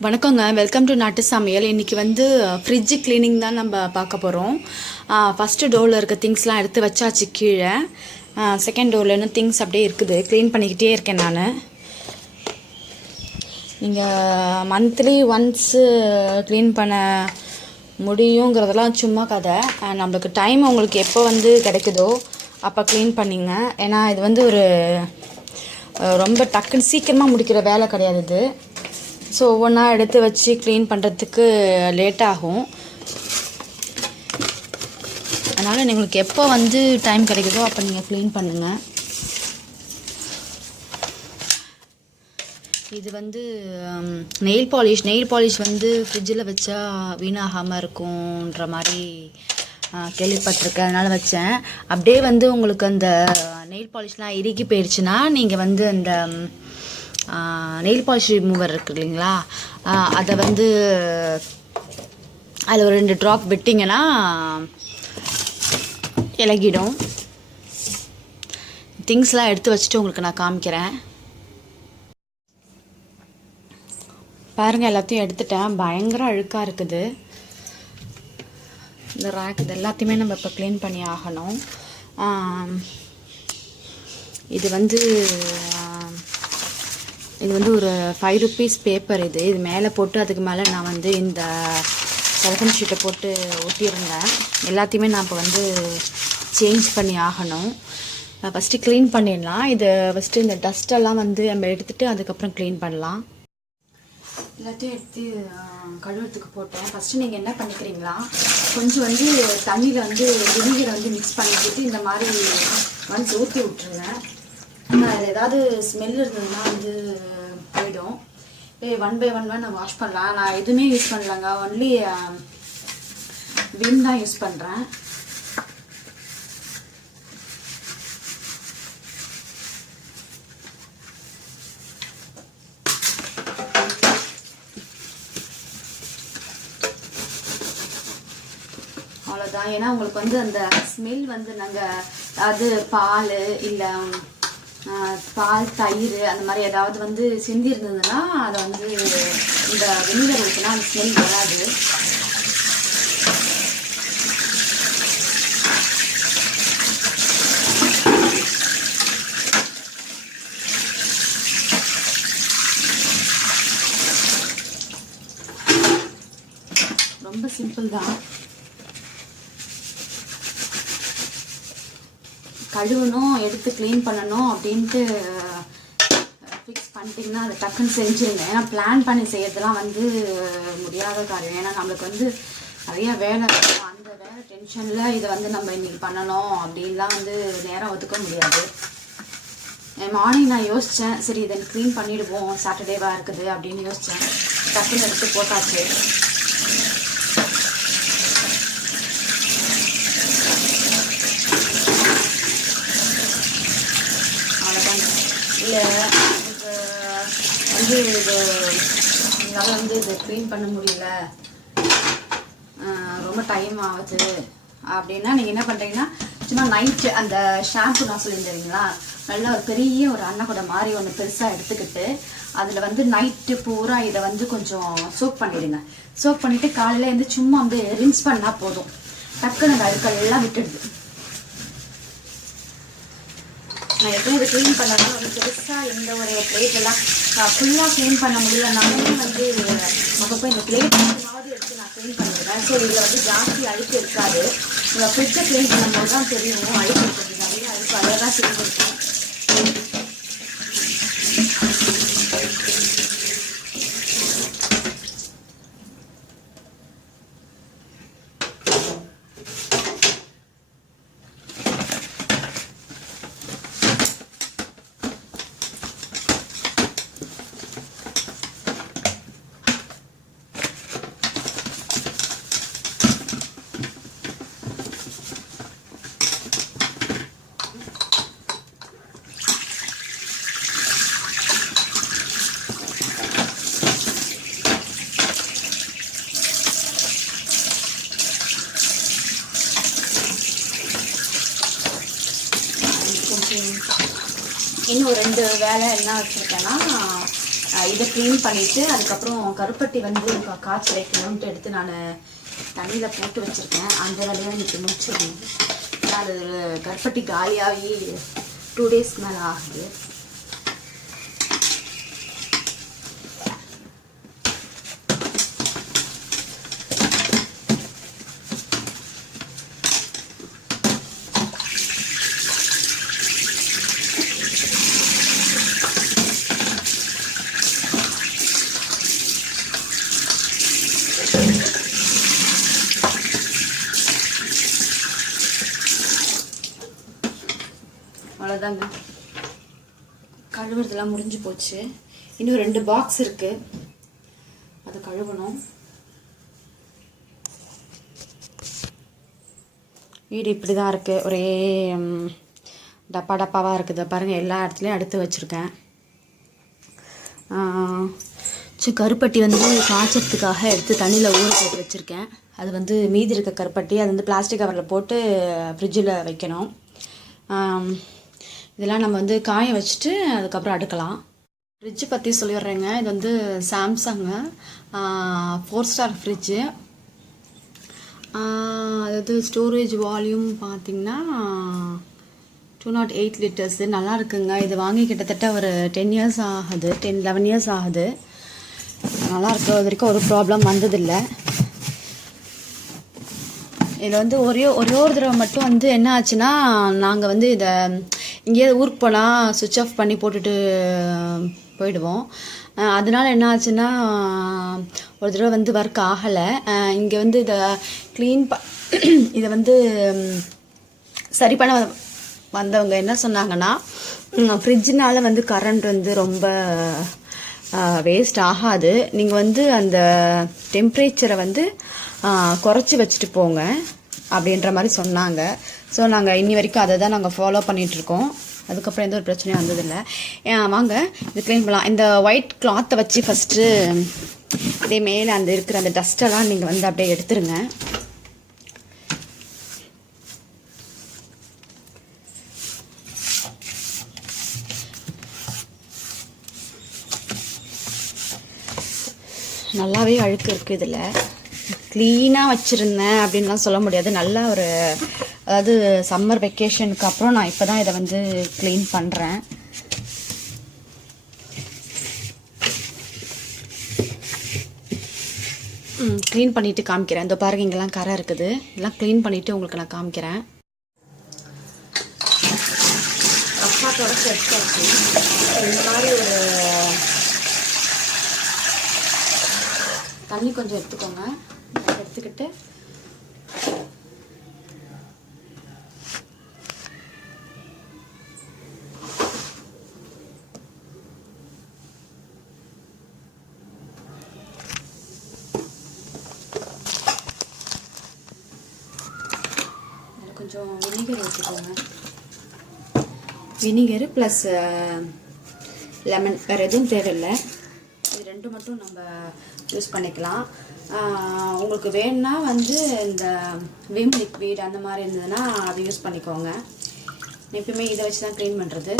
வணக்கங்க. Welcome to நாட்டு சமையல். இன்றைக்கி வந்து ஃப்ரிட்ஜு க்ளீனிங் தான் நம்ம பார்க்க போகிறோம். ஃபஸ்ட்டு டோரில் இருக்க திங்ஸ்லாம் எடுத்து வச்சாச்சு கீழே. செகண்ட் டோரில் இன்னும் திங்ஸ் அப்படியே இருக்குது, க்ளீன் பண்ணிக்கிட்டே இருக்கேன் நான். நீங்கள் மந்த்லி ஒன்ஸு க்ளீன் பண்ண முடியுங்கிறதெல்லாம் சும்மா கதை. நம்மளுக்கு டைம் உங்களுக்கு எப்போ வந்து கிடைக்குதோ அப்போ க்ளீன் பண்ணிங்க. ஏன்னா இது வந்து ஒரு ரொம்ப டக்குன்னு சீக்கிரமாக முடிக்கிற வேலை கிடையாது இது. ஸோ ஒவ்வொன்றா எடுத்து வச்சு க்ளீன் பண்ணுறதுக்கு லேட் ஆகும். அதனால் உங்களுக்கு எப்போ வந்து டைம் கிடைக்குதோ அப்போ நீங்கள் க்ளீன் பண்ணுங்கள். இது வந்து நெயில் பாலிஷ் வந்து ஃப்ரிட்ஜில் வச்சா வீணாகாமல் இருக்கும்ன்ற மாதிரி கேள்விப்பட்டிருக்கேன். அதனால் வச்சேன். அப்படியே வந்து உங்களுக்கு அந்த நெயில் பாலிஷ்லாம் இறுகி போயிடுச்சுன்னா நீங்கள் வந்து அந்த நெயில் பாலிஷ் ரிமூவர் இருக்குது இல்லைங்களா, அதை வந்து அதில் ஒரு 2 ட்ராப் விட்டிங்கன்னா இலகிடும். திங்ஸ்லாம் எடுத்து வச்சுட்டு உங்களுக்கு நான் காமிக்கிறேன். பாருங்கள், எல்லாத்தையும் எடுத்துட்டேன். பயங்கர அழுக்காக இருக்குது இந்த ரேக். இது எல்லாத்தையுமே நம்ம இப்போ க்ளீன் பண்ணி ஆகணும். இது வந்து ஒரு 5 rupees பேப்பர். இது மேலே போட்டு அதுக்கு மேலே நான் வந்து இந்த செலஃபன் ஷீட்டை போட்டு ஒட்டியிருந்தேன். எல்லாத்தையுமே நான் இப்போ வந்து சேஞ்ச் பண்ணி ஆகணும். ஃபஸ்ட்டு க்ளீன் பண்ணிடலாம். இது ஃபஸ்ட்டு இந்த டஸ்ட்டெல்லாம் வந்து நம்ம எடுத்துகிட்டு அதுக்கப்புறம் க்ளீன் பண்ணலாம். எல்லாத்தையும் எடுத்து கழுவுறதுக்கு போட்டேன். ஃபஸ்ட்டு நீங்கள் என்ன பண்ணிக்கிறீங்களா, கொஞ்சம் வந்து தண்ணியில் வந்து வினிகரை வந்து மிக்ஸ் பண்ணிக்கிட்டு இந்த மாதிரி வந்து ஊற்றி விட்டுருங்க. அதில் ஏதாவது ஸ்மெல் இருந்ததுன்னா வந்து போயிடும். ஒன் பை ஒன் நான் வாஷ் பண்ணலாம். நான் எதுவுமே யூஸ் பண்ணலங்க, ஒன்லி விம் தான் யூஸ் பண்ணுறேன். அவ்வளோதான். ஏன்னா உங்களுக்கு வந்து அந்த ஸ்மெல் வந்து நாங்கள் அது பால் இல்லை பால் தயிர் அந்த மாதிரி ஏதாவது வந்து சிந்தி இருந்ததுன்னா அதை வந்து இந்த வினிகர் ஊற்றினா அந்த ஸ்மெல் வராது. ரொம்ப சிம்பிள் தான். கழுவணும், எடுத்து க்ளீன் பண்ணணும் அப்படின்ட்டு ஃபிக்ஸ் பண்ணிட்டிங்கன்னா அதை டக்குன்னு செஞ்சுருங்க. ஏன்னா பிளான் பண்ணி செய்யறதுலாம் வந்து முடியாத காரியம். ஏன்னா நம்மளுக்கு வந்து நிறைய வேலை இருக்கும். அந்த வேலை டென்ஷனில் இதை வந்து நம்ம இன்றைக்கி பண்ணணும் அப்படின்லாம் வந்து நேரம் ஒதுக்க முடியாது. மார்னிங் நான் யோசித்தேன், சரி இதை க்ளீன் பண்ணிவிடுவோம், சாட்டர்டேவாக இருக்குது அப்படின்னு யோசித்தேன். டக்குன்னு எடுத்து போட்டாச்சு. இல்லை இது வந்து என்னால் வந்து இதை க்ளீன் பண்ண முடியல, ரொம்ப டைம் ஆகுது அப்படின்னா நீங்கள் என்ன பண்ணுறீங்கன்னா, சும்மா நைட்டு அந்த ஷாம்பு நான் சொல்லியிருந்தீங்களா, நல்லா ஒரு பெரிய ஒரு அன்னக்கூடை மாதிரி ஒன்று பெருசாக எடுத்துக்கிட்டு அதில் வந்து நைட்டு பூரா இதை வந்து கொஞ்சம் சோக் பண்ணிவிடுங்க. சோக் பண்ணிவிட்டு காலையில் வந்து சும்மா வந்து ரின்ஸ் பண்ணால் போதும், டக்குன்னு அந்த அழுக்கெல்லாம் விட்டுடுது. நான் எப்பவும் இதை க்ளீன் பண்ணலாம். ஒரு பெருசாக இந்த ஒரு பிளேட்டெல்லாம் ஃபுல்லாக க்ளீன் பண்ண முடியலனாலும் வந்து அப்பப்போ இந்த பிளேட் மாதிரி எடுத்து நான் க்ளீன் பண்ணிடுவேன். ஸோ இதில் வந்து ஜாஸ்தி அழுக்கு இருக்காது. இந்த ஃப்ரிட்ஜை க்ளீன் பண்ணும்போது தான் தெரியும் அழுக்கு இருக்கிறது, நிறைய அழுக்கு அதை தான் செஞ்சுருக்கேன். இன்னும் 2 வேலை என்ன வச்சுருக்கேன்னா, இதை க்ளீன் பண்ணிவிட்டு அதுக்கப்புறம் கருப்பட்டி வந்து காய்ச்சி வைக்கணும்ன்ட்டு எடுத்து நான் தண்ணியில் போட்டு வச்சுருக்கேன். அந்த வேலையை இன்றைக்கி முடிச்சிடணும். அது கருப்பட்டி காலியாகி 2 days மேலே ஆகுது. அவ்வளோதாங்க, கழுவுறதெல்லாம் முடிஞ்சு போச்சு. இன்னும் 2 பாக்ஸ் இருக்கு, அதை கழுவணும். வீடு இப்படி தான் இருக்கு, ஒரே டப்பா டப்பாவாக இருக்குது பாருங்கள். எல்லா இடத்துலையும் எடுத்து வச்சுருக்கேன். கருப்பட்டி வந்து காய்ச்சறதுக்காக எடுத்து தண்ணியில் ஊற போட்டு வச்சுருக்கேன். அது வந்து மீதி இருக்க கருப்பட்டி அது வந்து பிளாஸ்டிக் கவரில் போட்டு ஃப்ரிட்ஜில் வைக்கணும். இதெல்லாம் நம்ம வந்து காய வச்சுட்டு அதுக்கப்புறம் அடுக்கலாம். ஃப்ரிட்ஜு பற்றி சொல்லிடுறேங்க. இது வந்து சாம்சங்கு 4 star ஃப்ரிட்ஜு. அதாவது ஸ்டோரேஜ் வால்யூம் பார்த்திங்கன்னா 208 liters. நல்லா இருக்குங்க. இது வாங்கி கிட்டத்தட்ட ஒரு 10 years ஆகுது, 11 years ஆகுது. நல்லாயிருக்கு. அது வரைக்கும் ஒரு ப்ராப்ளம் வந்ததில்லை. இதில் வந்து ஒரே ஒரு தடவை மட்டும் வந்து என்ன ஆச்சுன்னா, நாங்கள் வந்து இதை எங்கேயாவது ஊருக்கு போனால் சுவிட்ச் ஆஃப் பண்ணி போட்டுட்டு போயிடுவோம். அதனால என்ன ஆச்சுன்னா, ஒரு தடவை வந்து ஒர்க் ஆகலை. இங்கே வந்து இதை க்ளீன் இதை வந்து சரி பண்ண வந்தவங்க என்ன சொன்னாங்கன்னா, ஃப்ரிட்ஜினால் வந்து கரண்ட் வந்து ரொம்ப வேஸ்ட் ஆகாது, நீங்கள் வந்து அந்த டெம்ப்ரேச்சரை வந்து குறைச்சி வச்சுட்டு போங்க அப்படின்ற மாதிரி சொன்னாங்க. ஸோ நாங்கள் இன்னி வரைக்கும் அதை தான் நாங்கள் ஃபாலோ பண்ணிகிட்ருக்கோம். அதுக்கப்புறம் எந்த ஒரு பிரச்சனையும் வந்ததில்லை. வாங்க இது க்ளீன் பண்ணலாம். இந்த ஒயிட் கிளாத்தை வச்சு ஃபஸ்ட்டு இதே மேலே அந்த இருக்கிற அந்த டஸ்ட்டெல்லாம் நீங்கள் வந்து அப்படியே எடுத்துருங்க. நல்லாவே அழுக்கு இருக்குது. இதில் க்ளீனாக வச்சுருந்தேன் அப்படின்லாம் சொல்ல முடியாது. நல்லா ஒரு அதாவது சம்மர் வெக்கேஷனுக்கு அப்புறம் நான் இப்போ தான் இதை வந்து க்ளீன் பண்ணுறேன். க்ளீன் பண்ணிவிட்டு காமிக்கிறேன். இந்த பாருங்க, இங்கெல்லாம் கரை இருக்குது. இதெல்லாம் க்ளீன் பண்ணிவிட்டு உங்களுக்கு நான் காமிக்கிறேன். அப்பாத்தோட செட்டாச்சு. இந்த மாதிரி ஒரு தண்ணி கொஞ்சம் எடுத்துக்கோங்க. எடுத்துக்கிட்டு கொஞ்சம் வினிகர் ஊற்றிக்கோங்க. வினிகர் ப்ளஸ் லெமன், வேறு எதுவும் தேவையில்லை. இது 2 மட்டும் நம்ம யூஸ் பண்ணிக்கலாம். உங்களுக்கு வேணும்னா வந்து இந்த விம் லிக்விட் அந்த மாதிரி இருந்ததுன்னா அதை யூஸ் பண்ணிக்கோங்க. எப்பயுமே இதை வச்சு தான் க்ளீன் பண்ணுறது.